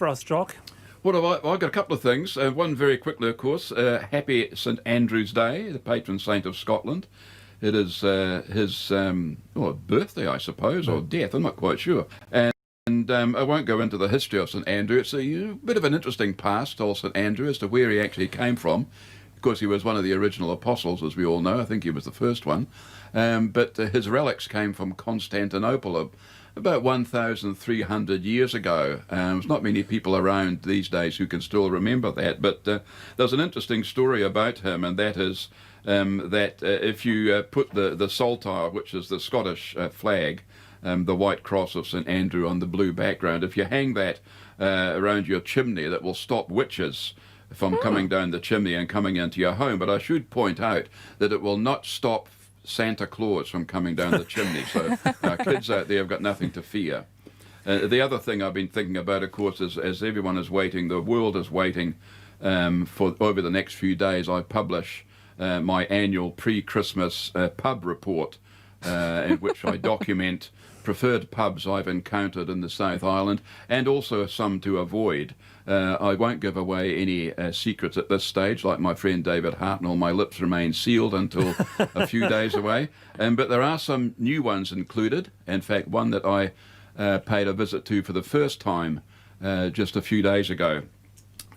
for us, Jock? What have I've got a couple of things. One very quickly, of course. Happy St Andrew's Day, the patron saint of Scotland. It is his birthday, I suppose, or death. I'm not quite sure. And I won't go into the history of St Andrew. It's a bit of an interesting past, old St Andrew, as to where he actually came from. Of course, he was one of the original apostles, as we all know. I think he was the first one. But his relics came from Constantinople about 1,300 years ago. There's not many people around these days who can still remember that. But there's an interesting story about him, and that is that if you put the saltire, which is the Scottish flag, the white cross of St Andrew on the blue background, if you hang that around your chimney, that will stop witches from coming down the chimney and coming into your home. But I should point out that it will not stop Santa Claus from coming down the chimney. So kids out there have got nothing to fear. The other thing I've been thinking about, of course, is as everyone is waiting, the world is waiting for over the next few days, I publish my annual pre-Christmas pub report in which I document preferred pubs I've encountered in the South Island, and also some to avoid. I won't give away any secrets at this stage, like my friend David Hartnell. My lips remain sealed until a few days away. But there are some new ones included. In fact, one that I paid a visit to for the first time just a few days ago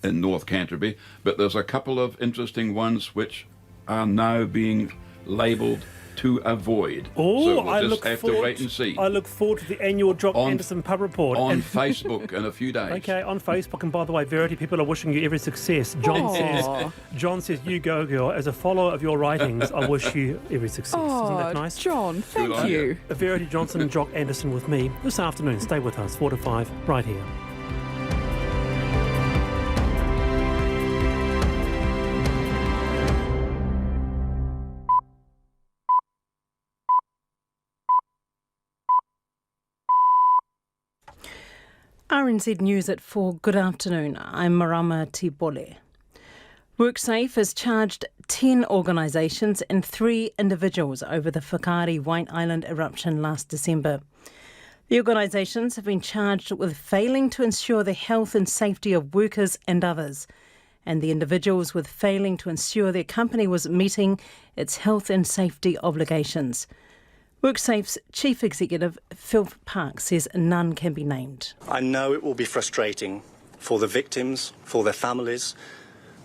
in North Canterbury. But there's a couple of interesting ones which are now being labelled to avoid. Oh, so we'll just have to wait and see. I look forward to the annual Jock Anderson pub report. On Facebook in a few days. Okay, on Facebook. And by the way, Verity, people are wishing you every success. John says, you go, girl. As a follower of your writings, I wish you every success. Isn't that nice? John, thank you. Verity Johnson and Jock Anderson with me this afternoon. Stay with us, 4 to 5, right here. RNZ News at 4. Good afternoon. I'm Marama Tibole. WorkSafe has charged 10 organisations and 3 individuals over the Whakaari White Island eruption last December. The organisations have been charged with failing to ensure the health and safety of workers and others, and the individuals with failing to ensure their company was meeting its health and safety obligations. WorkSafe's Chief Executive, Phil Park, says none can be named. I know it will be frustrating for the victims, for their families,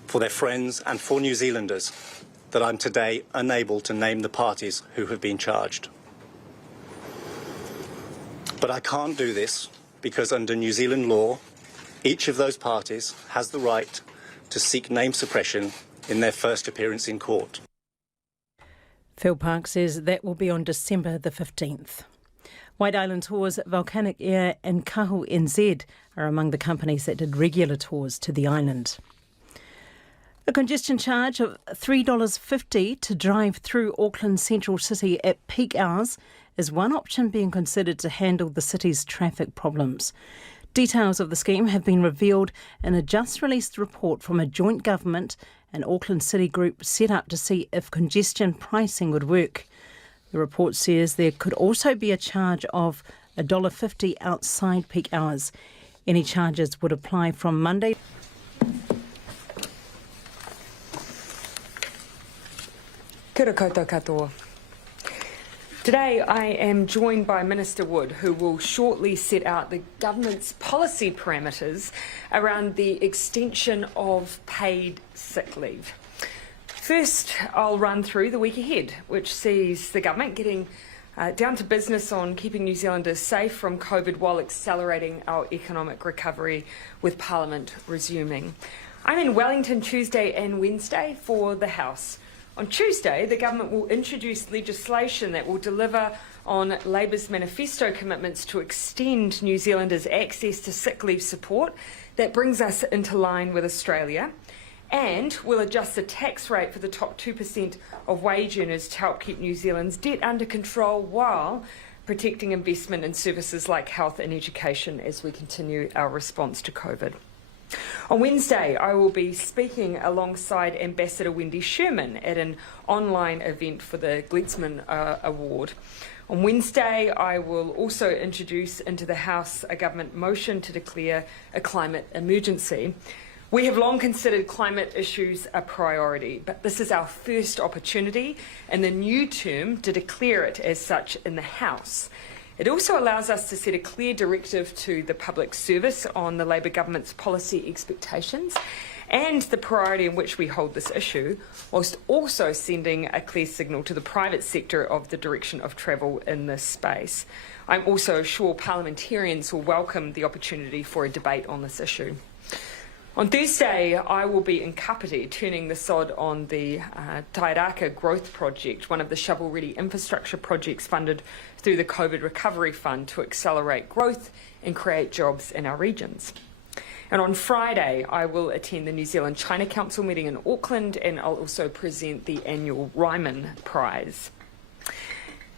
for their friends and for New Zealanders that I'm today unable to name the parties who have been charged. But I can't do this because under New Zealand law, each of those parties has the right to seek name suppression in their first appearance in court. Phil Park says that will be on December the 15th. White Island Tours, Volcanic Air and Kahu NZ are among the companies that did regular tours to the island. A congestion charge of $3.50 to drive through Auckland Central City at peak hours is one option being considered to handle the city's traffic problems. Details of the scheme have been revealed in a just-released report from a joint government and Auckland City group set up to see if congestion pricing would work. The report says there could also be a charge of $1.50 outside peak hours. Any charges would apply from Monday. Kia ora koutou katoa. Today I am joined by Minister Wood, who will shortly set out the government's policy parameters around the extension of paid sick leave. First, I'll run through the week ahead, which sees the government getting down to business on keeping New Zealanders safe from COVID while accelerating our economic recovery with Parliament resuming. I'm in Wellington Tuesday and Wednesday for the House. On Tuesday, the government will introduce legislation that will deliver on Labour's manifesto commitments to extend New Zealanders' access to sick leave support. That brings us into line with Australia. And will adjust the tax rate for the top 2% of wage earners to help keep New Zealand's debt under control while protecting investment in services like health and education as we continue our response to COVID. On Wednesday, I will be speaking alongside Ambassador Wendy Sherman at an online event for the Glasgow Award. On Wednesday, I will also introduce into the House a government motion to declare a climate emergency. We have long considered climate issues a priority, but this is our first opportunity in the new term to declare it as such in the House. It also allows us to set a clear directive to the public service on the Labor government's policy expectations and the priority in which we hold this issue, whilst also sending a clear signal to the private sector of the direction of travel in this space. I'm also sure parliamentarians will welcome the opportunity for a debate on this issue. On Thursday, I will be in Kapiti turning the sod on the Tairaka Growth Project, one of the shovel-ready infrastructure projects funded through the COVID Recovery Fund to accelerate growth and create jobs in our regions. And on Friday, I will attend the New Zealand-China Council meeting in Auckland, and I'll also present the annual Ryman Prize.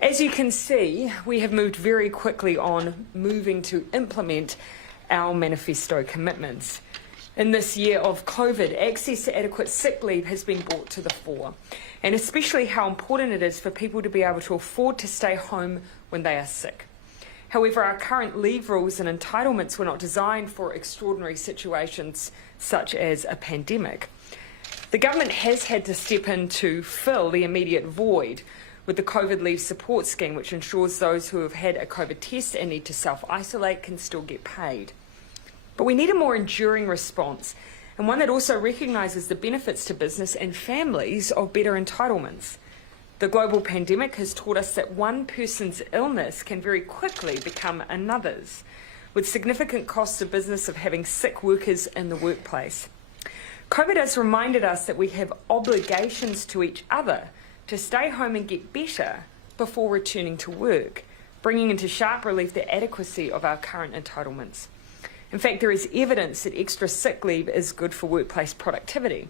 As you can see, we have moved very quickly on moving to implement our manifesto commitments. In this year of COVID, access to adequate sick leave has been brought to the fore, and especially how important it is for people to be able to afford to stay home when they are sick. However, our current leave rules and entitlements were not designed for extraordinary situations such as a pandemic. The government has had to step in to fill the immediate void with the COVID leave support scheme, which ensures those who have had a COVID test and need to self-isolate can still get paid. But we need a more enduring response, and one that also recognises the benefits to business and families of better entitlements. The global pandemic has taught us that one person's illness can very quickly become another's, with significant costs to business of having sick workers in the workplace. COVID has reminded us that we have obligations to each other to stay home and get better before returning to work, bringing into sharp relief the adequacy of our current entitlements. In fact, there is evidence that extra sick leave is good for workplace productivity.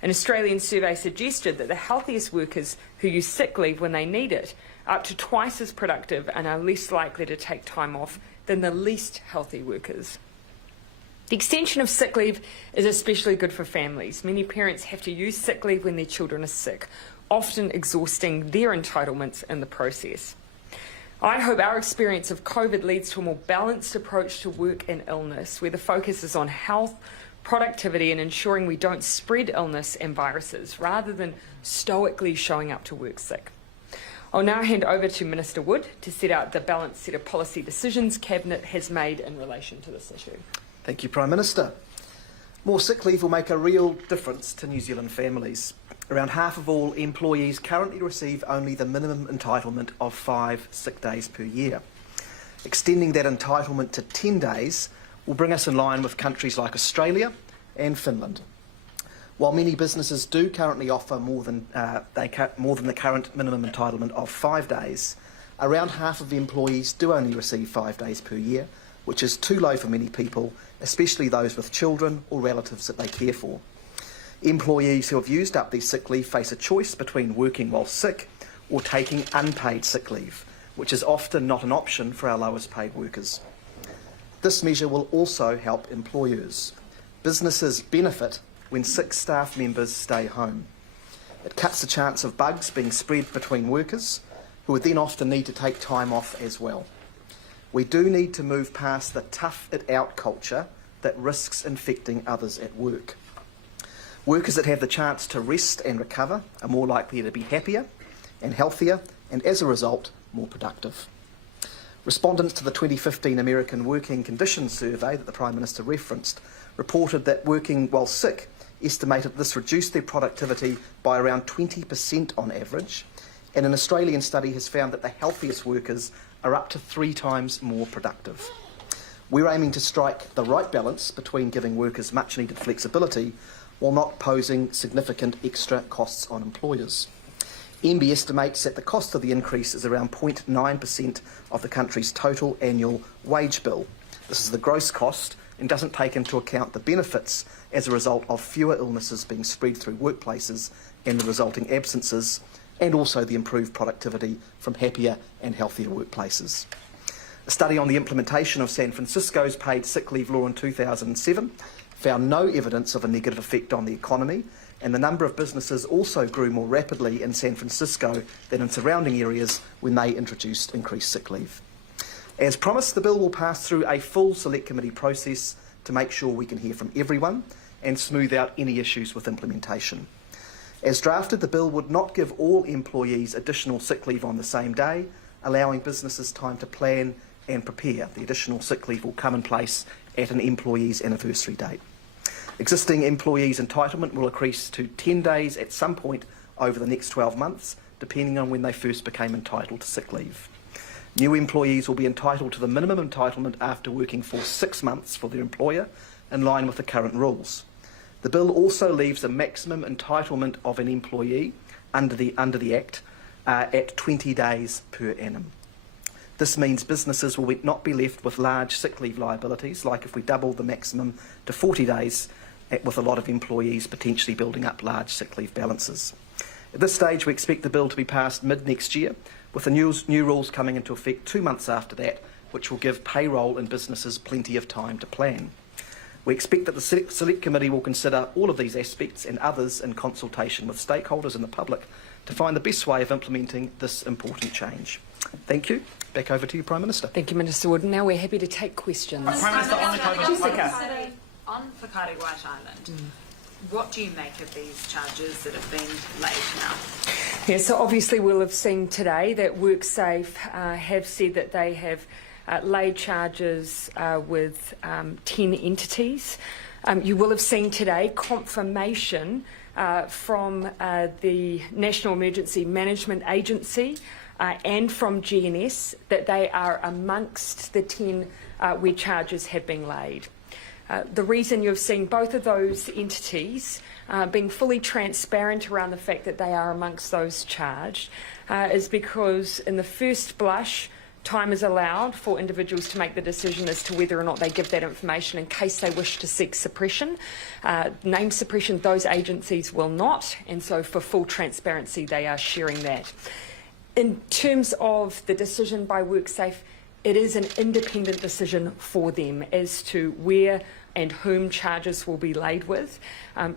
An Australian survey suggested that the healthiest workers who use sick leave when they need it are up to twice as productive and are less likely to take time off than the least healthy workers. The extension of sick leave is especially good for families. Many parents have to use sick leave when their children are sick, often exhausting their entitlements in the process. I hope our experience of COVID leads to a more balanced approach to work and illness, where the focus is on health, productivity and ensuring we don't spread illness and viruses, rather than stoically showing up to work sick. I'll now hand over to Minister Wood to set out the balanced set of policy decisions Cabinet has made in relation to this issue. Thank you, Prime Minister. More sick leave will make a real difference to New Zealand families. Around half of all employees currently receive only the minimum entitlement of 5 sick days per year. Extending that entitlement to 10 days will bring us in line with countries like Australia and Finland. While many businesses do currently offer more than the current minimum entitlement of 5 days, around half of the employees do only receive 5 days per year, which is too low for many people, especially those with children or relatives that they care for. Employees who have used up their sick leave face a choice between working while sick or taking unpaid sick leave, which is often not an option for our lowest paid workers. This measure will also help employers. Businesses benefit when sick staff members stay home. It cuts the chance of bugs being spread between workers, who would then often need to take time off as well. We do need to move past the tough it out culture that risks infecting others at work. Workers that have the chance to rest and recover are more likely to be happier and healthier, and as a result, more productive. Respondents to the 2015 American Working Conditions Survey that the Prime Minister referenced reported that working while sick estimated this reduced their productivity by around 20% on average, and an Australian study has found that the healthiest workers are up to 3 times more productive. We're aiming to strike the right balance between giving workers much needed flexibility while not posing significant extra costs on employers. MB estimates that the cost of the increase is around 0.9% of the country's total annual wage bill. This is the gross cost and doesn't take into account the benefits as a result of fewer illnesses being spread through workplaces and the resulting absences, and also the improved productivity from happier and healthier workplaces. A study on the implementation of San Francisco's paid sick leave law in 2007 found no evidence of a negative effect on the economy, and the number of businesses also grew more rapidly in San Francisco than in surrounding areas when they introduced increased sick leave. As promised, the bill will pass through a full Select Committee process to make sure we can hear from everyone and smooth out any issues with implementation. As drafted, the bill would not give all employees additional sick leave on the same day, allowing businesses time to plan and prepare. The additional sick leave will come in place at an employee's anniversary date. Existing employees' entitlement will increase to 10 days at some point over the next 12 months, depending on when they first became entitled to sick leave. New employees will be entitled to the minimum entitlement after working for 6 months for their employer, in line with the current rules. The bill also leaves a maximum entitlement of an employee under the Act at 20 days per annum. This means businesses will not be left with large sick leave liabilities, like if we double the maximum to 40 days, with a lot of employees potentially building up large sick leave balances. At this stage, we expect the bill to be passed mid-next year, with the new rules coming into effect 2 months after that, which will give payroll and businesses plenty of time to plan. We expect that the Select Committee will consider all of these aspects and others in consultation with stakeholders and the public to find the best way of implementing this important change. Thank you. Back over to you, Prime Minister. Thank you, Minister Wood. Now we're happy to take questions. Prime Minister, on the Jessica. on Whakaari White Island, what do you make of these charges that have been laid now? Yeah, so obviously we'll have seen today that WorkSafe have said that they have laid charges with 10 entities. You will have seen today confirmation from the National Emergency Management Agency and from GNS that they are amongst the 10 where charges have been laid. The reason you've seen both of those entities being fully transparent around the fact that they are amongst those charged is because in the first blush, time is allowed for individuals to make the decision as to whether or not they give that information in case they wish to seek suppression. Name suppression, those agencies will not, and so for full transparency they are sharing that. In terms of the decision by WorkSafe, it is an independent decision for them as to where and whom charges will be laid with.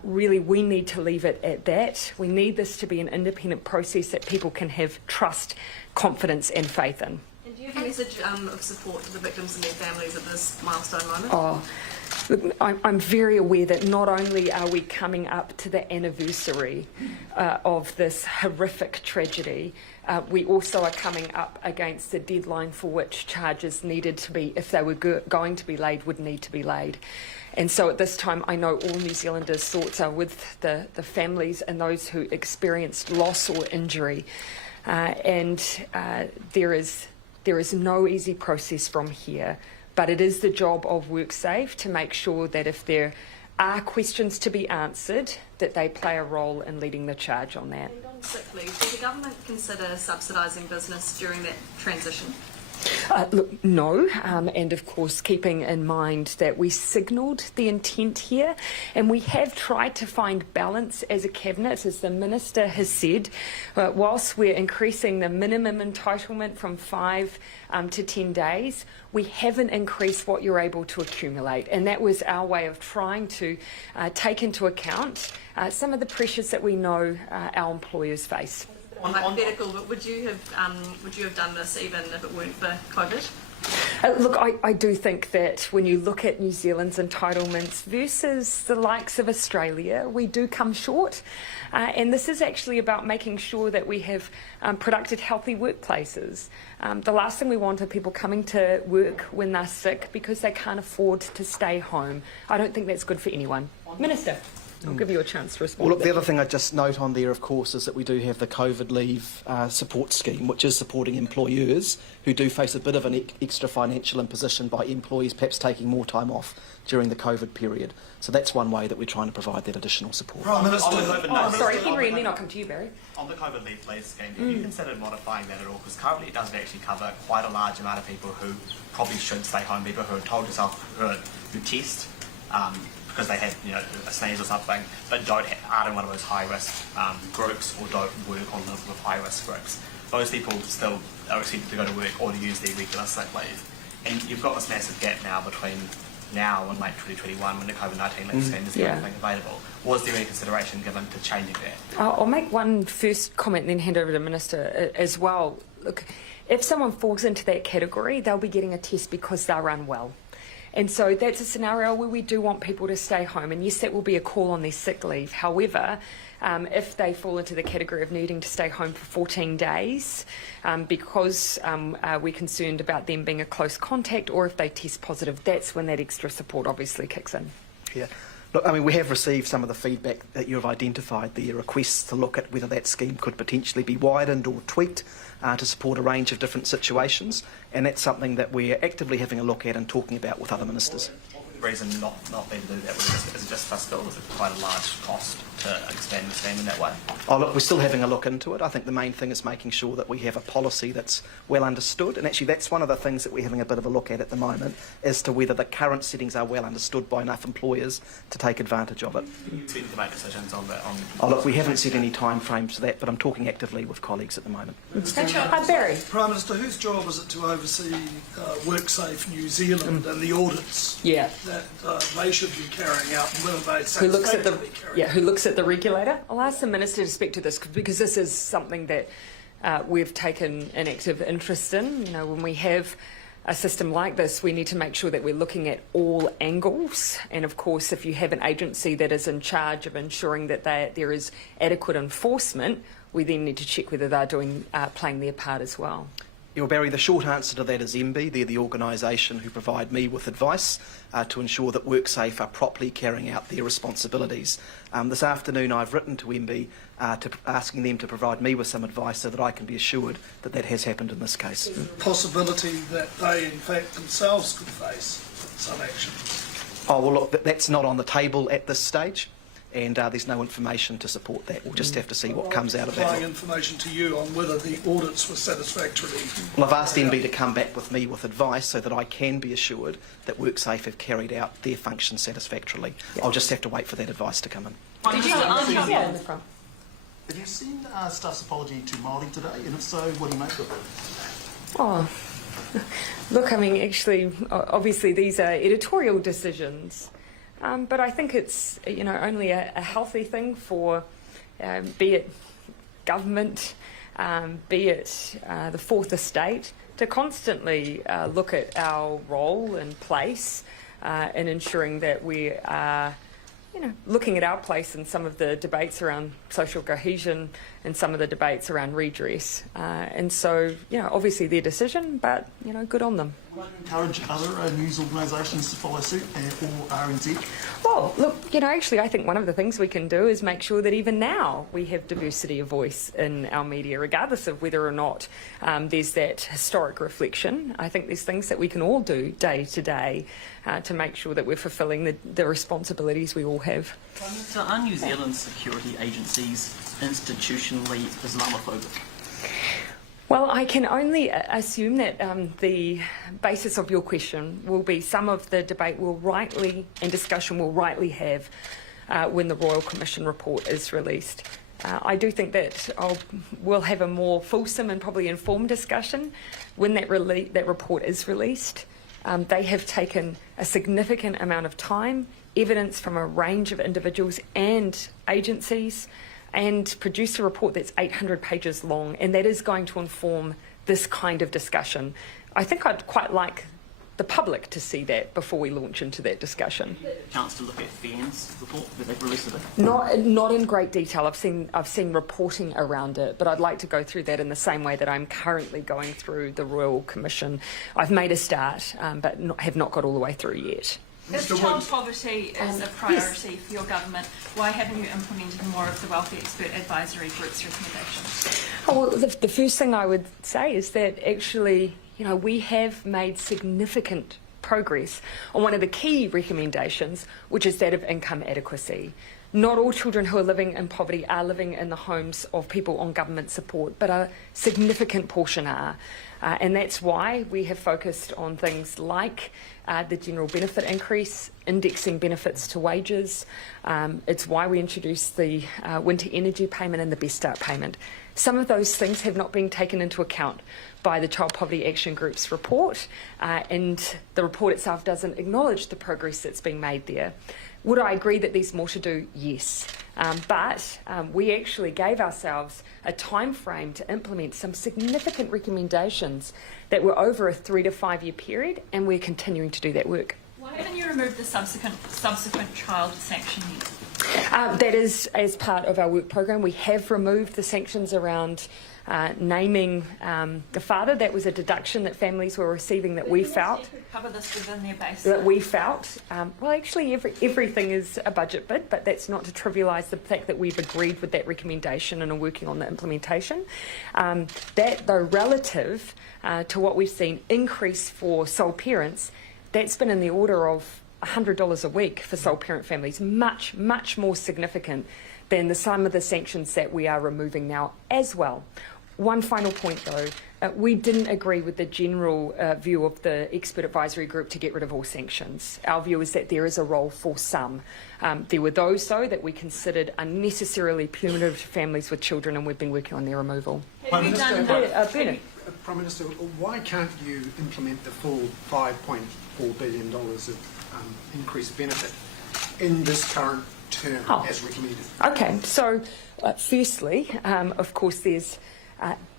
Really, we need to leave it at that. We need this to be an independent process that people can have trust, confidence and faith in. And do you have a message of support to the victims and their families at this milestone moment? Oh, look, I'm very aware that not only are we coming up to the anniversary of this horrific tragedy, we also are coming up against the deadline for which charges needed to be, if they were going to be laid, would need to be laid. And so at this time, I know all New Zealanders' thoughts are with the families and those who experienced loss or injury. And there is no easy process from here, but it is the job of WorkSafe to make sure that if there are questions to be answered, that they play a role in leading the charge on that. And on sick leave, did the government consider subsidising business during that transition? Look, no, and of course keeping in mind that we signalled the intent here and we have tried to find balance as a cabinet, as the Minister has said, whilst we're increasing the minimum entitlement from 5 to 10 days, we haven't increased what you're able to accumulate, and that was our way of trying to take into account some of the pressures that we know our employers face. Hypothetical, but would you have done this even if it weren't for COVID? Look, I do think that when you look at New Zealand's entitlements versus the likes of Australia, we do come short. And this is actually about making sure that we have productive, healthy workplaces. The last thing we want are people coming to work when they're sick because they can't afford to stay home. I don't think that's good for anyone. Minister. I'll give you a chance to respond. Well, look, the other thing I'd just note on there, of course, is that we do have the COVID leave support scheme, which is supporting employers who do face a bit of an extra financial imposition by employees perhaps taking more time off during the COVID period. So that's one way that we're trying to provide that additional support. Prime Minister, sorry, Henry, and then I'll come to you, Barry. On the COVID leave scheme, have you considered modifying that at all? Because currently it doesn't actually cover quite a large amount of people who probably should stay home, people who are told who test because they had a sneeze or something, but aren't in one of those high-risk groups or don't work with high-risk groups. Those people still are expected to go to work or to use their regular sick leave. And you've got this massive gap now between now in late 2021 when the COVID-19 leave scheme is the only thing available? Was there any consideration given to changing that? I'll make one first comment and then hand over to Minister as well. Look, if someone falls into that category, they'll be getting a test because they're unwell. And so that's a scenario where we do want people to stay home. And yes, that will be a call on their sick leave. However, if they fall into the category of needing to stay home for 14 days because we're concerned about them being a close contact, or if they test positive, that's when that extra support obviously kicks in. Yeah. Look, I mean, we have received some of the feedback that you have identified there, requests to look at whether that scheme could potentially be widened or tweaked to support a range of different situations, and that's something that we're actively having a look at and talking about with other ministers. The reason not being to do that is it just fiscal? Is it quite a large cost to expand the scheme in that way? Oh, look, we're still having a look into it. I think the main thing is making sure that we have a policy that's well understood, and actually that's one of the things that we're having a bit of a look at the moment, as to whether the current settings are well understood by enough employers to take advantage of it. You expect to make decisions on that? Oh, look, we haven't set any time frames for that, but I'm talking actively with colleagues at the moment. Barry. Prime Minister, whose job is it to oversee WorkSafe New Zealand and the audits Yeah. that they should be carrying out, and whether they Who looks at the carry out? who looks at the regulator? I'll ask the Minister to speak to this because this is something that we've taken an active interest in. You know, when we have a system like this, we need to make sure that we're looking at all angles. And of course, if you have an agency that is in charge of ensuring that there is adequate enforcement, we then need to check whether they're playing their part as well. Yeah, well, Barry, the short answer to that is MB. They're the organisation who provide me with advice to ensure that WorkSafe are properly carrying out their responsibilities. This afternoon I've written to MB asking them to provide me with some advice so that I can be assured that that has happened in this case. Possibility that they, in fact, themselves could face some action. Oh, well, look, that's not on the table at this stage, and there's no information to support that. We'll just have to see what comes out of Supplying that. information to you on whether the audits were satisfactorily. Well, I've asked MB to come back with me with advice so that I can be assured that WorkSafe have carried out their function satisfactorily. I'll just have to wait for that advice to come in. Did you Yeah, in the front. Have you seen Staff's apology to Māori today? And if so, what do you make of it? Oh, look, I mean, actually, obviously these are editorial decisions, but I think it's, you know, only a healthy thing for, be it government, be it the Fourth Estate, to constantly look at our role and place in ensuring that we are, you know, looking at our place in some of the debates around social cohesion and some of the debates around redress. And so, you know, obviously their decision, but, you know, good on them. Would you encourage other news organisations to follow suit or RNZ? Well, look, you know, actually I think one of the things we can do is make sure that even now we have diversity of voice in our media, regardless of whether or not there's that historic reflection. I think there's things that we can all do day to day to make sure that we're fulfilling the responsibilities we all have. So are New Zealand security agencies institutionally Islamophobic? Well, I can only assume that the basis of your question will be some of the debate will rightly and discussion will rightly have when the Royal Commission report is released. I do think that we'll have a more fulsome and probably informed discussion when that report is released. They have taken a significant amount of time, evidence from a range of individuals and agencies, and produced a report that's 800 pages long, and that is going to inform this kind of discussion. I think I'd quite like the public to see that before we launch into that discussion. Chance to look at FAN's report that they've released today? Not in great detail. I've seen reporting around it, but I'd like to go through that in the same way that I'm currently going through the Royal Commission. I've made a start, but have not got all the way through yet. If child poverty is a priority for your government, why haven't you implemented more of the Welfare Expert Advisory Group's recommendations? Oh, well, the first thing I would say is that actually, you know, we have made significant progress on one of the key recommendations, which is that of income adequacy. Not all children who are living in poverty are living in the homes of people on government support, but a significant portion are. And that's why we have focused on things like the general benefit increase, indexing benefits to wages. It's why we introduced the winter energy payment and the Best Start payment. Some of those things have not been taken into account by the Child Poverty Action Group's report, and the report itself doesn't acknowledge the progress that's been made there. Would I agree that there's more to do? Yes. But we actually gave ourselves a time frame to implement some significant recommendations that were over a 3 to 5 year period, and we're continuing to do that work. Why haven't you removed the subsequent child sanction yet? That is as part of our work program. We have removed the sanctions around naming the father. That was a deduction that families were receiving that we felt. Cover this within their base. That we felt. Well, actually, everything is a budget bid, but that's not to trivialise the fact that we've agreed with that recommendation and are working on the implementation. That, though, relative to what we've seen increase for sole parents, that's been in the order of $100 a week for sole parent families, much, much more significant than some of the sanctions that we are removing now as well. One final point, though. We didn't agree with the general view of the expert advisory group to get rid of all sanctions. Our view is that there is a role for some. There were those, though, that we considered unnecessarily punitive to families with children, and we've been working on their removal. Have you done Bernard. Prime Minister, why can't you implement the full $5.4 billion of increased benefit in this current term as recommended? Okay, so firstly, of course, there's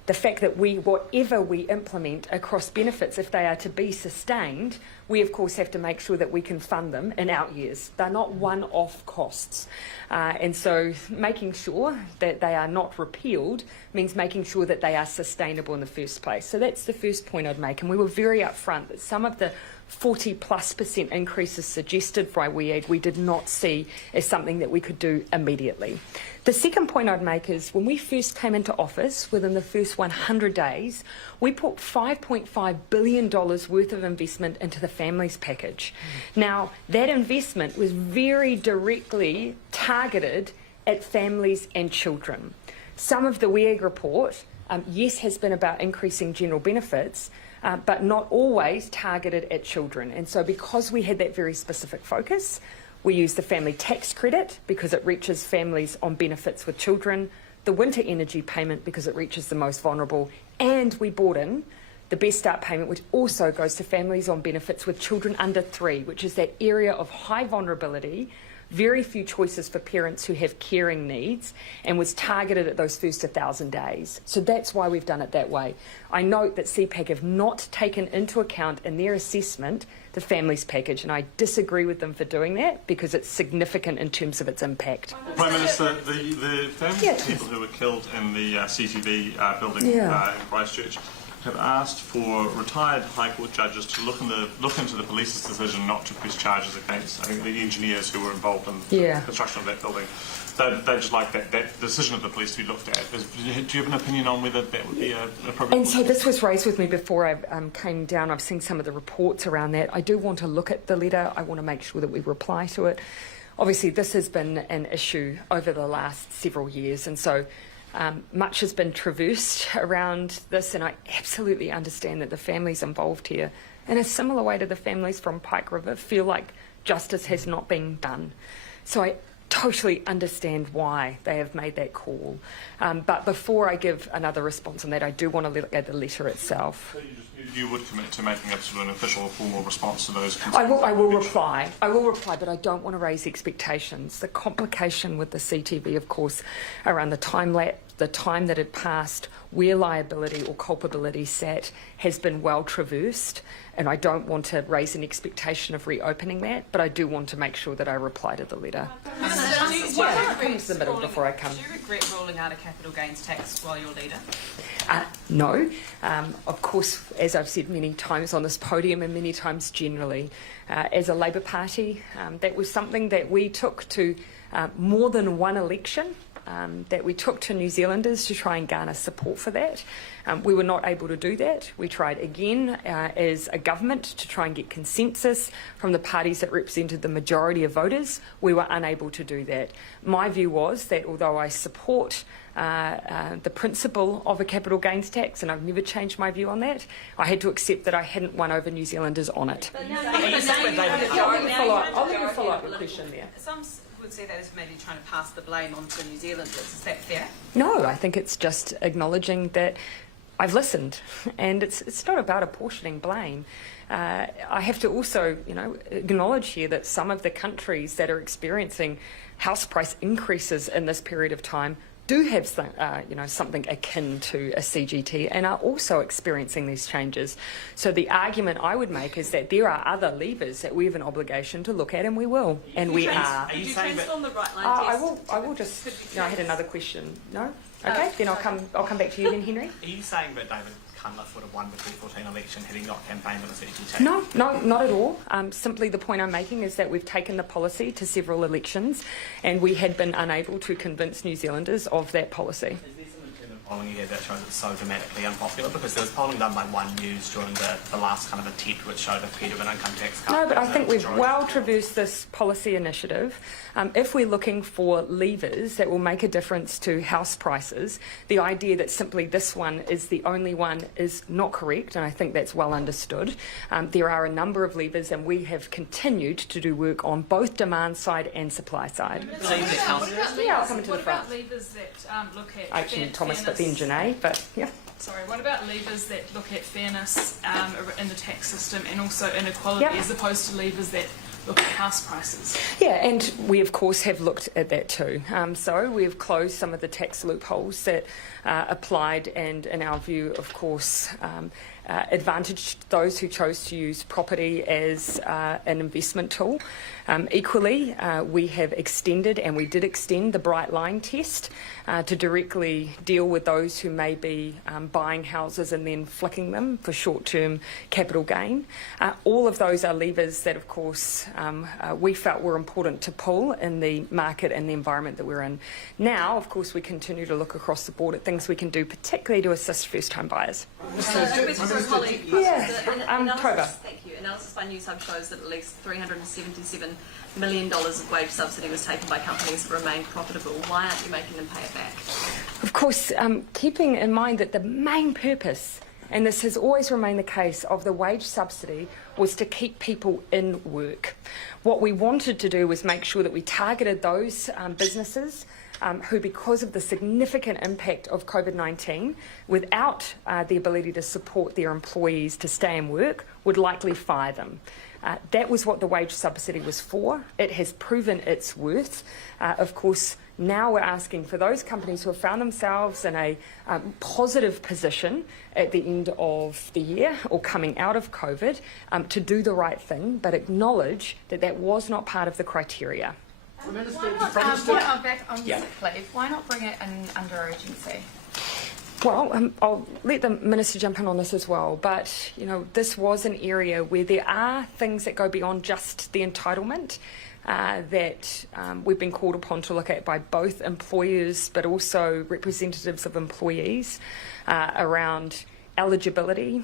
the fact that whatever we implement across benefits, if they are to be sustained, we of course have to make sure that we can fund them in out years. They're not one-off costs. And so making sure that they are not repealed means making sure that they are sustainable in the first place. So that's the first point I'd make. And we were very upfront that some of the 40+% increases suggested by WEAG we did not see as something that we could do immediately. The second point I'd make is when we first came into office, within the first 100 days, we put $5.5 billion worth of investment into the families package. Now, that investment was very directly targeted at families and children. Some of the WEAG report, yes, has been about increasing general benefits, but not always targeted at children. And so because we had that very specific focus, we used the family tax credit because it reaches families on benefits with children, the winter energy payment because it reaches the most vulnerable, and we brought in the Best Start payment, which also goes to families on benefits with children under 3, which is that area of high vulnerability, very few choices for parents who have caring needs, and was targeted at those first 1,000 days. So that's why we've done it that way. I note that CPAC have not taken into account in their assessment the families package, and I disagree with them for doing that because it's significant in terms of its impact. Prime Minister, the families of people who were killed in the CTV building in Christchurch have asked for retired High Court judges to look into the police's decision not to press charges against, I think, the engineers who were involved in the construction of that building. They just like that decision of the police to be looked at. Do you have an opinion on whether that would be appropriate? And so this was raised with me before I came down. I've seen some of the reports around that. I do want to look at the letter. I want to make sure that we reply to it. Obviously, this has been an issue over the last several years, and so much has been traversed around this, and I absolutely understand that the families involved here, in a similar way to the families from Pike River, feel like justice has not been done. So I totally understand why they have made that call. But before I give another response on that, I do want to look at the letter itself. So you would commit to making a sort of an official, formal response to those concerns? I will reply. I will reply, but I don't want to raise expectations. The complication with the CTV, of course, around the time that had passed, where liability or culpability sat, has been well traversed, and I don't want to raise an expectation of reopening that, but I do want to make sure that I reply to the letter. Come to the middle before I come. Do you regret ruling out a capital gains tax while you're leader? No. Of course, as I've said many times on this podium and many times generally, as a Labour Party, that was something that we took to more than one election, that we took to New Zealanders to try and garner support for that. We were not able to do that. We tried again as a government to try and get consensus from the parties that represented the majority of voters. We were unable to do that. My view was that although I support the principle of a capital gains tax, and I've never changed my view on that. I had to accept that I hadn't won over New Zealanders on it. I'll let you follow up the question there. Some would see that as maybe trying to pass the blame on to New Zealanders. Is that fair? No, I think it's just acknowledging that I've listened, and it's not about apportioning blame. I have to also, acknowledge here that some of the countries that are experiencing house price increases in this period of time do have something akin to a CGT and are also experiencing these changes. So the argument I would make is that there are other levers that we have an obligation to look at, and we will, and we are. Did you transform the right line test? I will just. I had another question. No. Okay, then I'll come back to you then, Henry. Are you saying that David Cunliffe would have won the 2014 election had he not campaigned on a CGT? No, not at all. Simply the point I'm making is that we've taken the policy to several elections, and we had been unable to convince New Zealanders of that policy. Polling here that shows it's so dramatically unpopular, because there was polling done by One News during the last kind of attempt which showed a feed of an income tax cut. No, but I think we've well traversed this policy initiative. If we're looking for levers that will make a difference to house prices, the idea that simply this one is the only one is not correct, and I think that's well understood. There are a number of levers, and we have continued to do work on both demand side and supply side. I'll come into the front. What about levers that look at Actually, Thomas, but then Janae, but yeah. Sorry, what about levers that look at fairness in the tax system and also inequality, as opposed to levers that look at house prices? Yeah, and we of course have looked at that too. So we have closed some of the tax loopholes that applied, and in our view, of course, advantaged those who chose to use property as an investment tool. Equally, we have extended, and we did extend, the Brightline test to directly deal with those who may be buying houses and then flicking them for short-term capital gain. All of those are levers that, of course, we felt were important to pull in the market and the environment that we're in. Now, of course, we continue to look across the board at things we can do, particularly to assist first-time buyers. Colleague, Toba. Thank you. Analysis by News Hub shows that at least $377 million of wage subsidy was taken by companies that remained profitable. Why aren't you making them pay it back? Of course, keeping in mind that the main purpose, and this has always remained the case, of the wage subsidy was to keep people in work. What we wanted to do was make sure that we targeted those businesses who, because of the significant impact of COVID-19, without the ability to support their employees to stay in work, would likely fire them. That was what the wage subsidy was for. It has proven its worth. Of course, now we're asking for those companies who have found themselves in a positive position at the end of the year or coming out of COVID to do the right thing, but acknowledge that that was not part of the criteria. Back on sick leave, why not bring it in under urgency? Well, I'll let the Minister jump in on this as well, but this was an area where there are things that go beyond just the entitlement that we've been called upon to look at by both employers but also representatives of employees around eligibility,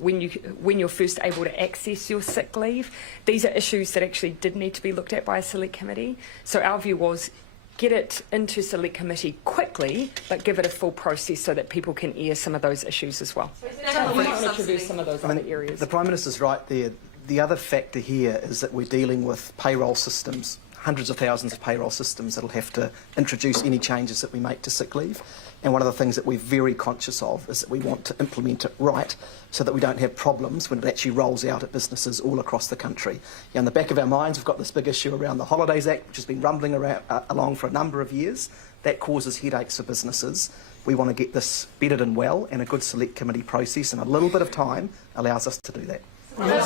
when you're first able to access your sick leave. These are issues that actually did need to be looked at by a select committee. So our view was get it into select committee quickly, but give it a full process so that people can air some of those issues as well. Introduce some of those other areas. The Prime Minister's right there. The other factor here is that we're dealing with payroll systems, hundreds of thousands of payroll systems that'll have to introduce any changes that we make to sick leave. And one of the things that we're very conscious of is that we want to implement it right so that we don't have problems when it actually rolls out at businesses all across the country. In the back of our minds, we've got this big issue around the Holidays Act, which has been rumbling along for a number of years. That causes headaches for businesses. We want to get this bedded in well, and a good select committee process and a little bit of time allows us to do that. There's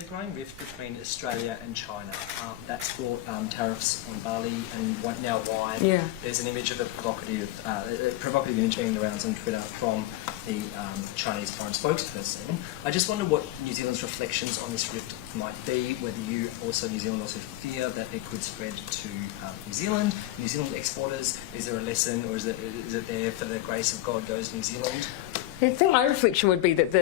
a growing rift between Australia and China. That's brought tariffs on barley and now wine. Yeah. There's an image of a provocative image being the rounds on Twitter from the Chinese foreign spokesperson. I just wonder what New Zealand's reflections on this rift might be, whether you also, New Zealand, also fear that it could spread to New Zealand exporters. Is there a lesson, or is it there for the grace of God goes New Zealand? I think my reflection would be that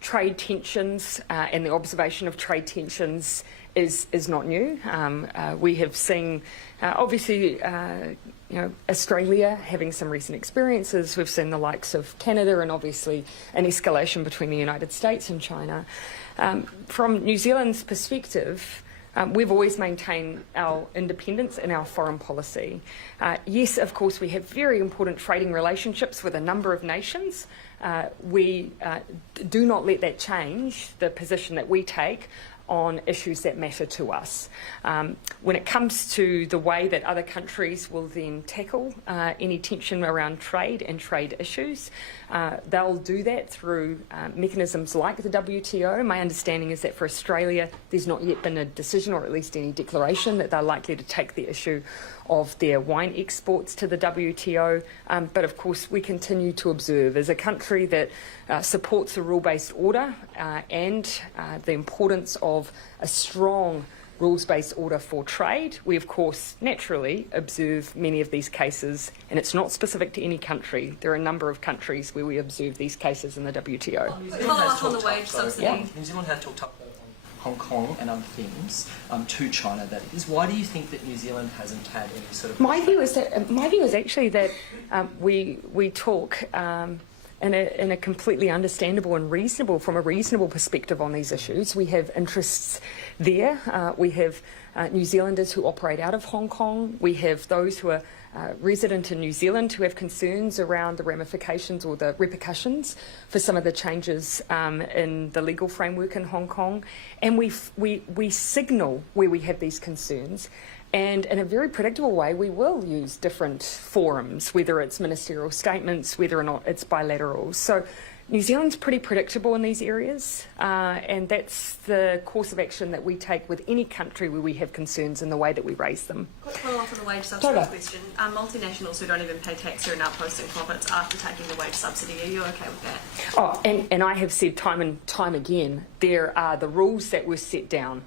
Trade tensions and the observation of trade tensions is not new. We have seen, obviously, Australia having some recent experiences. We've seen the likes of Canada and obviously an escalation between the United States and China. From New Zealand's perspective, we've always maintained our independence in our foreign policy. Yes, of course, we have very important trading relationships with a number of nations. We do not let that change the position that we take on issues that matter to us. When it comes to the way that other countries will then tackle any tension around trade and trade issues, they'll do that through mechanisms like the WTO. My understanding is that for Australia, there's not yet been a decision or at least any declaration that they're likely to take the issue of their wine exports to the WTO. But of course, we continue to observe as a country that supports a rule-based order and the importance of a strong rules-based order for trade. We, of course, naturally observe many of these cases, and it's not specific to any country. There are a number of countries where we observe these cases in the WTO. Follow up on the wage subsidy. Yeah. New Zealand has talked up Hong Kong and other things to China, that is. Why do you think that New Zealand hasn't had any sort of... My view is actually that we talk in a completely understandable and reasonable, from a reasonable perspective on these issues. We have interests there. We have New Zealanders who operate out of Hong Kong. We have those who are resident in New Zealand who have concerns around the ramifications or the repercussions for some of the changes in the legal framework in Hong Kong. And we signal where we have these concerns. And in a very predictable way, we will use different forums, whether it's ministerial statements, whether or not it's bilateral. So New Zealand's pretty predictable in these areas, and that's the course of action that we take with any country where we have concerns in the way that we raise them. Quick follow-up on the wage subsidy question. Multinationals who don't even pay tax here are now posting profits after taking the wage subsidy. Are you okay with that? Oh, and I have said time and time again, there are the rules that were set down.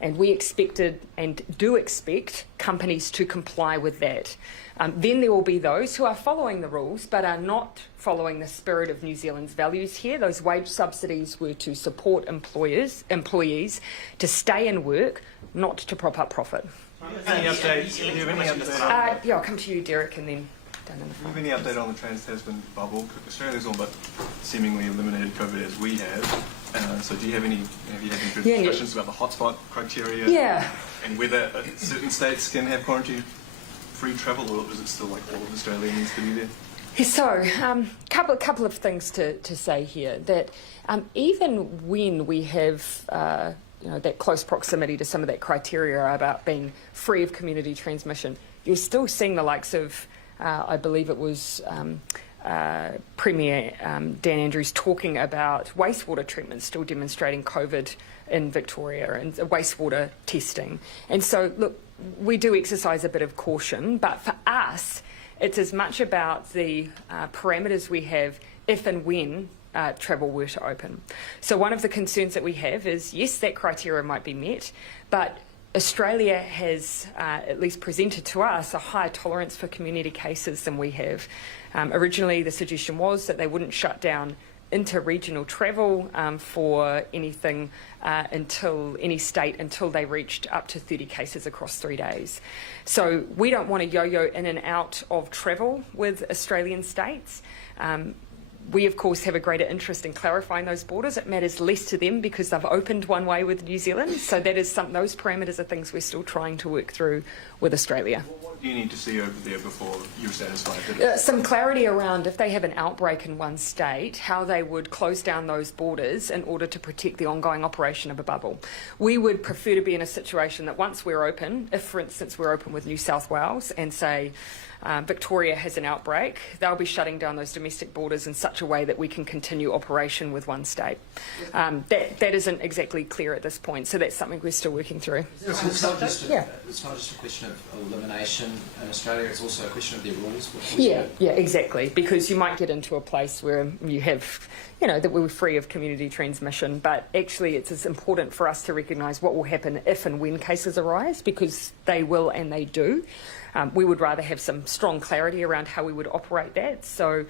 And we expected and do expect companies to comply with that. Then there will be those who are following the rules but are not following the spirit of New Zealand's values here. Those wage subsidies were to support employees to stay and work, not to prop up profit. Any updates? Yeah, I'll come to you, Derek, and then Dan in the front. Do you have any update on the Trans-Tasman bubble? Australia's all but seemingly eliminated COVID as we have. So have you had any discussions about the hotspot criteria? Yeah. And whether certain states can have quarantine-free travel, or is it still like all of Australia needs to be there? So, couple of things to say here. That even when we have that close proximity to some of that criteria about being free of community transmission, you're still seeing the likes of, I believe it was Premier Dan Andrews talking about wastewater treatment still demonstrating COVID in Victoria and wastewater testing. And so, look, we do exercise a bit of caution, but for us, it's as much about the parameters we have if and when travel were to open. So one of the concerns that we have is, yes, that criteria might be met, but Australia has at least presented to us a higher tolerance for community cases than we have. Originally, the suggestion was that they wouldn't shut down inter-regional travel for anything until they reached up to 30 cases across 3 days. So we don't want to yo-yo in and out of travel with Australian states. We, of course, have a greater interest in clarifying those borders. It matters less to them because they've opened one way with New Zealand. So that is those parameters are things we're still trying to work through with Australia. What do you need to see over there before you're satisfied? Some clarity around if they have an outbreak in one state, how they would close down those borders in order to protect the ongoing operation of a bubble. We would prefer to be in a situation that once we're open, if, for instance, we're open with New South Wales and say Victoria has an outbreak, they'll be shutting down those domestic borders in such a way that we can continue operation with one state. That isn't exactly clear at this point, so that's something we're still working through. It's not just a question of elimination in Australia, it's also a question of their rules. Yeah, exactly, because you might get into a place where you have, that we're free of community transmission, but actually it's as important for us to recognise what will happen if and when cases arise, because they will and they do. We would rather have some strong clarity around how we would operate that, so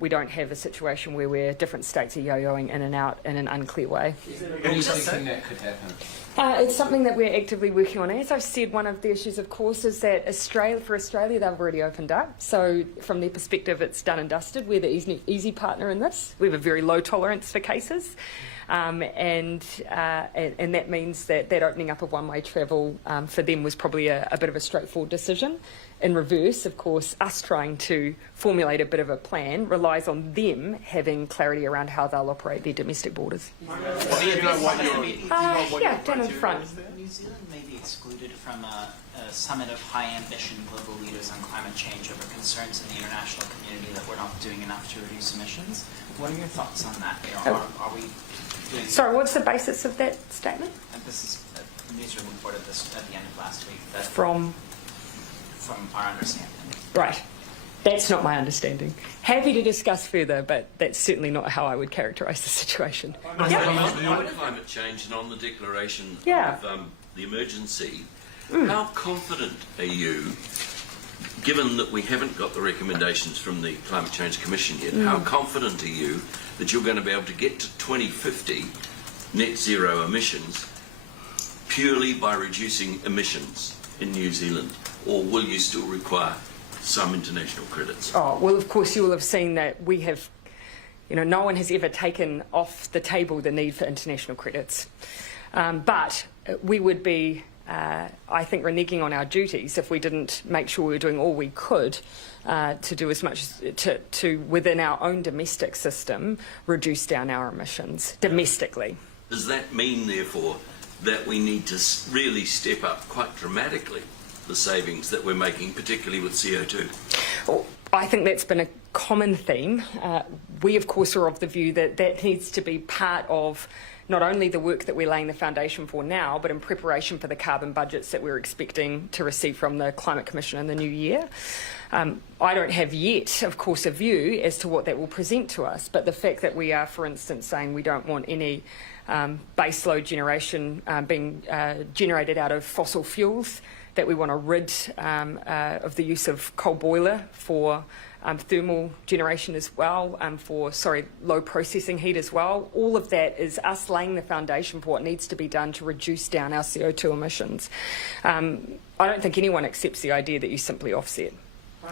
we don't have a situation where different states are yo-yoing in and out in an unclear way. Is there anything that could happen? It's something that we're actively working on. As I've said, one of the issues, of course, is that for Australia, they've already opened up. So from their perspective, it's done and dusted. We're the easy partner in this. We have a very low tolerance for cases. And that means that opening up of one-way travel for them was probably a bit of a straightforward decision. In reverse, of course, us trying to formulate a bit of a plan relies on them having clarity around how they'll operate their domestic borders. Yeah, down in front. New Zealand may be excluded from a summit of high-ambition global leaders on climate change over concerns in the international community that we're not doing enough to reduce emissions. What are your thoughts on that? Are we doing... Sorry, what's the basis of that statement? And this is the newsroom reported this at the end of last week. That From our understanding. Right. That's not my understanding. Happy to discuss further, but that's certainly not how I would characterise the situation. On climate change and on the declaration of the emergency, how confident are you, given that we haven't got the recommendations from the Climate Change Commission yet, how confident are you that you're going to be able to get to 2050 net zero emissions purely by reducing emissions in New Zealand? Or will you still require some international credits? Oh, well, of course, you will have seen that we have, no one has ever taken off the table the need for international credits. But we would be, I think, reneging on our duties if we didn't make sure we were doing all we could to do as much to within our own domestic system, reduce down our emissions domestically. Does that mean, therefore, that we need to really step up quite dramatically the savings that we're making, particularly with CO2? Well, I think that's been a common theme. We, of course, are of the view that that needs to be part of not only the work that we're laying the foundation for now, but in preparation for the carbon budgets that we're expecting to receive from the Climate Commission in the new year. I don't have yet, of course, a view as to what that will present to us, but the fact that we are, for instance, saying we don't want any baseload generation being generated out of fossil fuels, that we want to rid of the use of coal boiler for thermal generation as well, low processing heat as well. All of that is us laying the foundation for what needs to be done to reduce down our CO2 emissions. I don't think anyone accepts the idea that you simply offset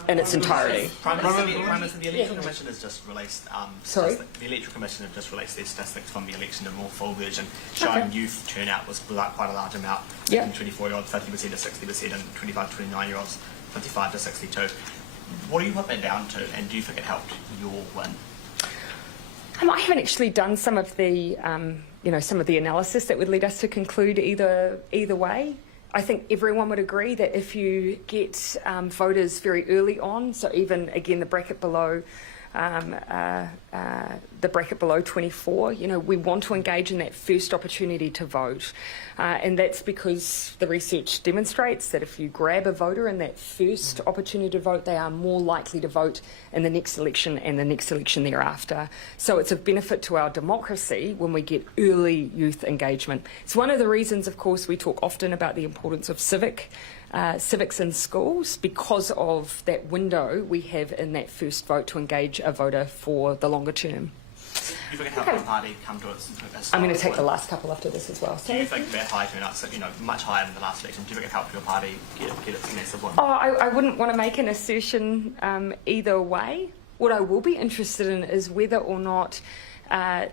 in its entirety. Prime Minister, the Electoral Commission has just released the Electoral Commission have just released their statistics from the election, a more full version, showing youth turnout was quite a large amount. 24-year-olds 50% to 60%, and 25 to 29-year-olds 55 to 62. What do you put that down to, and do you think it helped your win? I haven't actually done some of the analysis that would lead us to conclude either way. I think everyone would agree that if you get voters very early on, so even again the bracket below 24, we want to engage in that first opportunity to vote, and that's because the research demonstrates that if you grab a voter in that first opportunity to vote, they are more likely to vote in the next election and the next election thereafter. So it's a benefit to our democracy when we get early youth engagement. It's one of the reasons, of course, we talk often about the importance of civics in schools, because of that window we have in that first vote to engage a voter for the longer term. You think how the party come to its I'm going to take the last couple after this as well. Do you think that high turnout, much higher than the last election, do you think it helped your party get its massive one? I wouldn't want to make an assertion either way. What I will be interested in is whether or not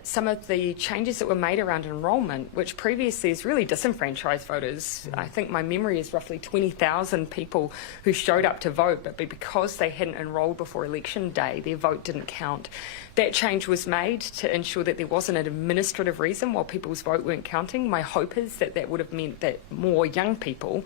some of the changes that were made around enrolment, which previously has really disenfranchised voters. I think my memory is roughly 20,000 people who showed up to vote, but because they hadn't enrolled before election day, their vote didn't count. That change was made to ensure that there wasn't an administrative reason why people's vote weren't counting. My hope is that that would have meant that more young people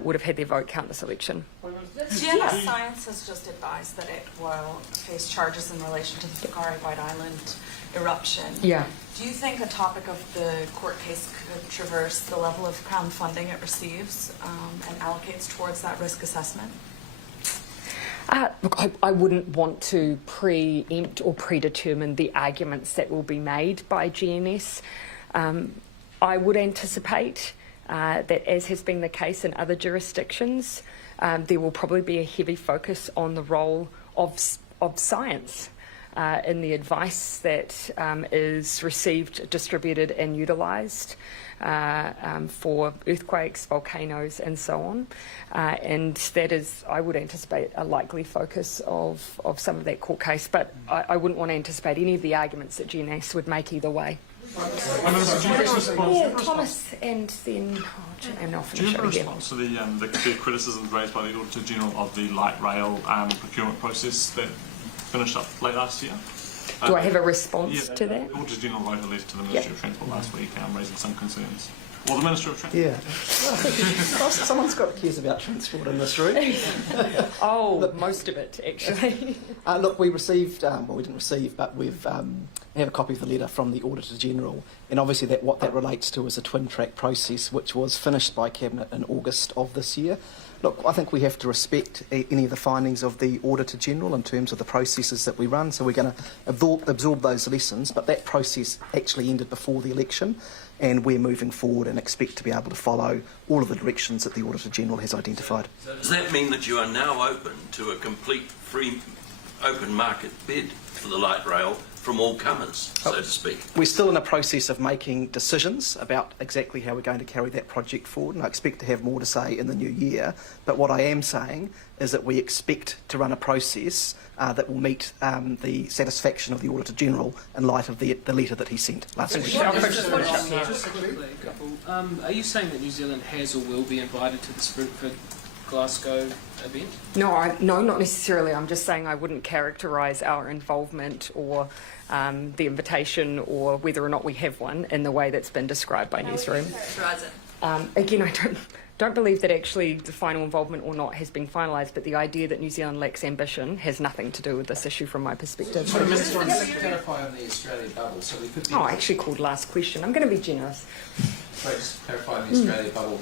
would have had their vote count this election. GNS Science has just advised that it will face charges in relation to the Whakaari White Island eruption. Yeah. Do you think a topic of the court case could traverse the level of Crown funding it receives and allocates towards that risk assessment? Look, I wouldn't want to preempt or predetermine the arguments that will be made by GNS. I would anticipate that, as has been the case in other jurisdictions, there will probably be a heavy focus on the role of science in the advice that is received, distributed and utilised for earthquakes, volcanoes and so on. And that is, I would anticipate, a likely focus of some of that court case, but I wouldn't want to anticipate any of the arguments that GNS would make either way. Yeah, Thomas, and then and I'll finish do you have a again. response to the criticisms raised by the Auditor General of the light rail procurement process that finished up late last year? Do I have a response to that? The Auditor General wrote a letter to the Ministry of Transport last week raising some concerns. Or the Minister of Transport. Yeah. Someone's got cues about transport in this room. Look, most of it, actually. Look, we received, well, we didn't receive, but we've have a copy of the letter from the Auditor General, and obviously what that relates to is a twin-track process which was finished by Cabinet in August of this year. Look, I think we have to respect any of the findings of the Auditor General in terms of the processes that we run, so we're going to absorb those lessons, but that process actually ended before the election, and we're moving forward and expect to be able to follow all of the directions that the Auditor General has identified. So does that mean that you are now open to a complete free open market bid for the light rail from all comers, so to speak? We're still in a process of making decisions about exactly how we're going to carry that project forward, and I expect to have more to say in the new year. But what I am saying is that we expect to run a process that will meet the satisfaction of the Auditor General in light of the letter that he sent last week. Just quickly, are you saying that New Zealand has or will be invited to the Sprintford Glasgow event? No, not necessarily. I'm just saying I wouldn't characterise our involvement or the invitation or whether or not we have one in the way that's been described by Newsroom. Again, I don't believe that actually the final involvement or not has been finalised, but the idea that New Zealand lacks ambition has nothing to do with this issue from my perspective. So, Minister, I'm going to clarify on the Australia bubble. So we could be I actually called last question. I'm going to be generous. Sorry, just clarify on the Australia bubble.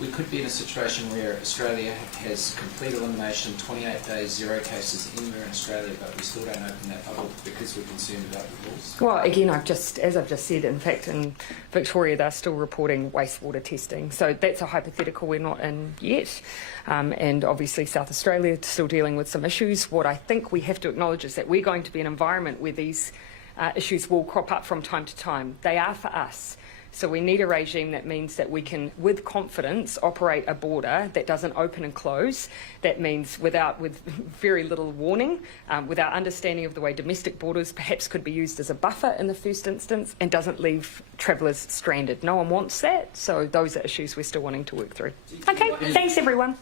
We could be in a situation where Australia has complete elimination, 28 days, 0 cases anywhere in Australia, but we still don't open that bubble because we're concerned about the rules. Well, again, as I've just said, in fact, in Victoria, they're still reporting wastewater testing. So that's a hypothetical we're not in yet. And obviously South Australia is still dealing with some issues. What I think we have to acknowledge is that we're going to be in an environment where these issues will crop up from time to time. They are for us. So we need a regime that means that we can, with confidence, operate a border that doesn't open and close. That means with very little warning, with our understanding of the way domestic borders perhaps could be used as a buffer in the first instance, and doesn't leave travellers stranded. No one wants that, so those are issues we're still wanting to work through. Okay, thanks everyone.